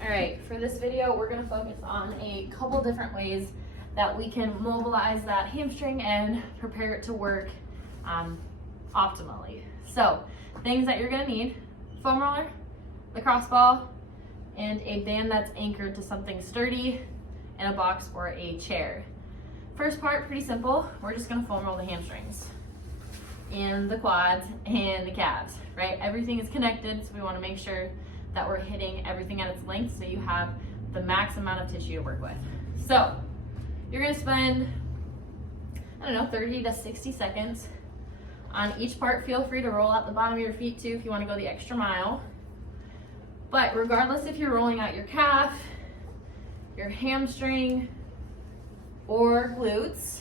All right, for this video, we're gonna focus on a couple different ways that we can mobilize that hamstring and prepare it to work optimally. So, things that you're gonna need: foam roller, lacrosse ball, and a band that's anchored to something sturdy in a box or a chair. First part, pretty simple. We're just gonna foam roll the hamstrings and the quads and the calves, right? Everything is connected, so we wanna make sure that we're hitting everything at its length so you have the max amount of tissue to work with. So you're gonna spend, 30 to 60 seconds on each part. Feel free to roll out the bottom of your feet too if you wanna go the extra mile. But regardless if you're rolling out your calf, your hamstring, or glutes,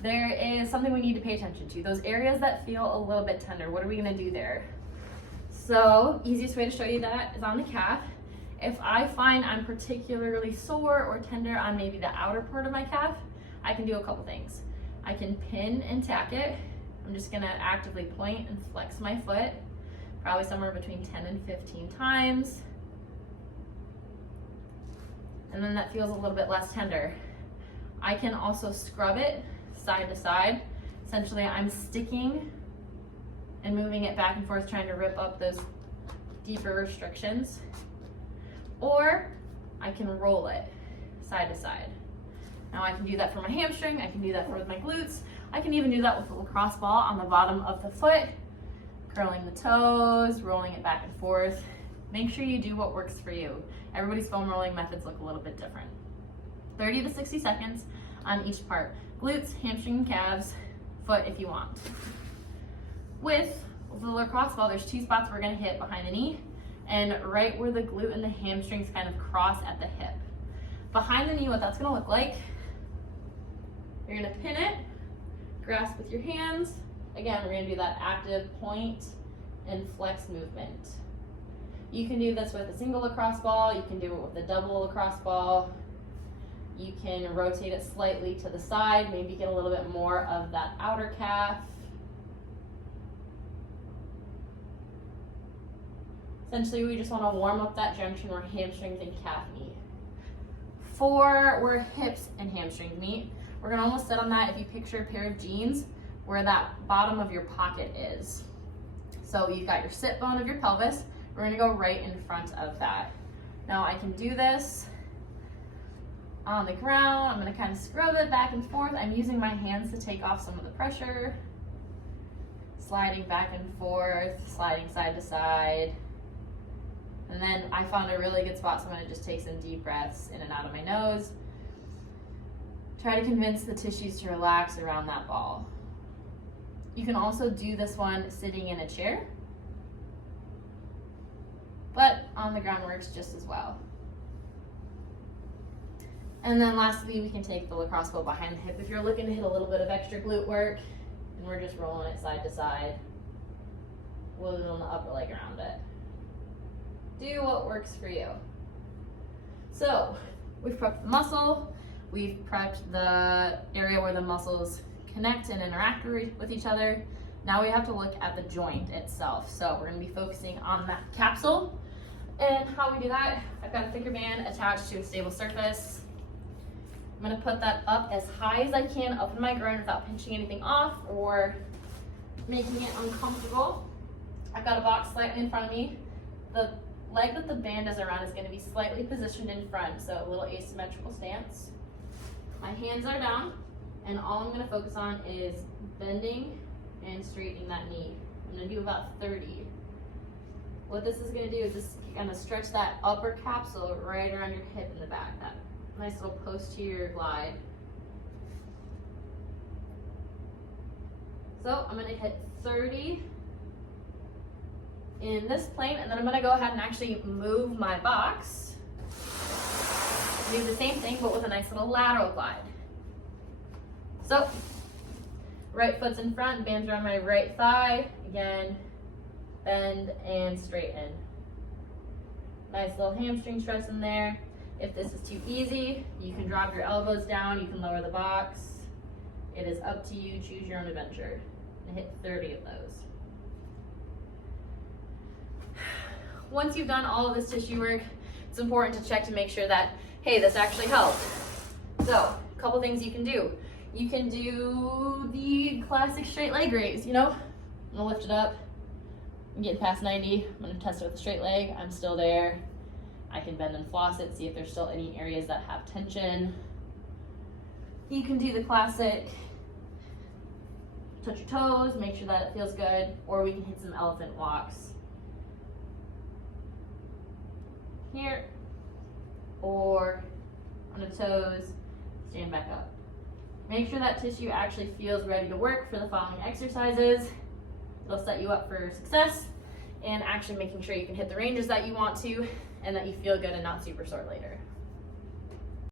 there is something we need to pay attention to. Those areas that feel a little bit tender, what are we gonna do there? So, easiest way to show you that is on the calf. If I find I'm particularly sore or tender on maybe the outer part of my calf, I can do a couple things. I can pin and tack it. I'm just gonna actively point and flex my foot, probably somewhere between 10 and 15 times. And then that feels a little bit less tender. I can also scrub it side to side. Essentially, I'm sticking and moving it back and forth, trying to rip up those deeper restrictions. Or I can roll it side to side. Now I can do that for my hamstring, I can do that for my glutes, I can even do that with the lacrosse ball on the bottom of the foot, curling the toes, rolling it back and forth. Make sure you do what works for you. Everybody's foam rolling methods look a little bit different. 30 to 60 seconds on each part. Glutes, hamstring, and calves, foot if you want. With the lacrosse ball, there's two spots we're gonna hit: behind the knee and right where the glute and the hamstrings kind of cross at the hip. Behind the knee, what that's gonna look like, you're gonna pin it, grasp with your hands. Again, we're gonna do that active point and flex movement. You can do this with a single lacrosse ball, you can do it with a double lacrosse ball. You can rotate it slightly to the side, maybe get a little bit more of that outer calf. Essentially, we just want to warm up that junction where hamstrings and calf meet. For where hips and hamstrings meet, we're going to almost sit on that if you picture a pair of jeans where that bottom of your pocket is. So you've got your sit bone of your pelvis. We're going to go right in front of that. Now I can do this on the ground. I'm going to kind of scrub it back and forth. I'm using my hands to take off some of the pressure. Sliding back and forth, sliding side to side. And then I found a really good spot, so I'm gonna just take some deep breaths in and out of my nose. Try to convince the tissues to relax around that ball. You can also do this one sitting in a chair, but on the ground works just as well. And then lastly, we can take the lacrosse ball behind the hip if you're looking to hit a little bit of extra glute work, and we're just rolling it side to side, wiggling the upper leg around it. Do what works for you. So we've prepped the muscle, we've prepped the area where the muscles connect and interact with each other. Now we have to look at the joint itself. So we're going to be focusing on that capsule. And how we do that, I've got a thicker band attached to a stable surface. I'm going to put that up as high as I can up in my groin without pinching anything off or making it uncomfortable. I've got a box slightly in front of me. The leg that the band is around is going to be slightly positioned in front, so a little asymmetrical stance. My hands are down, and all I'm going to focus on is bending and straightening that knee. I'm going to do about 30. What this is going to do is just kind of stretch that upper capsule right around your hip in the back, that nice little posterior glide. So I'm going to hit 30 in this plane, and then I'm going to go ahead and actually move my box. Do the same thing, but with a nice little lateral glide. So, right foot's in front, bands around my right thigh. Again, bend and straighten. Nice little hamstring stretch in there. If this is too easy, you can drop your elbows down, you can lower the box. It is up to you, choose your own adventure. And hit 30 of those. Once you've done all of this tissue work, it's important to check to make sure that, hey, this actually helped. So, a couple things you can do. You can do the classic straight leg raise, you know? I'm gonna lift it up. I'm getting past 90. I'm gonna test it with a straight leg. I'm still there. I can bend and floss it, see if there's still any areas that have tension. You can do the classic touch your toes, make sure that it feels good, or we can hit some elephant walks. Here, or on the toes, stand back up. Make sure that tissue actually feels ready to work for the following exercises. It'll set you up for success and actually making sure you can hit the ranges that you want to and that you feel good and not super sore later.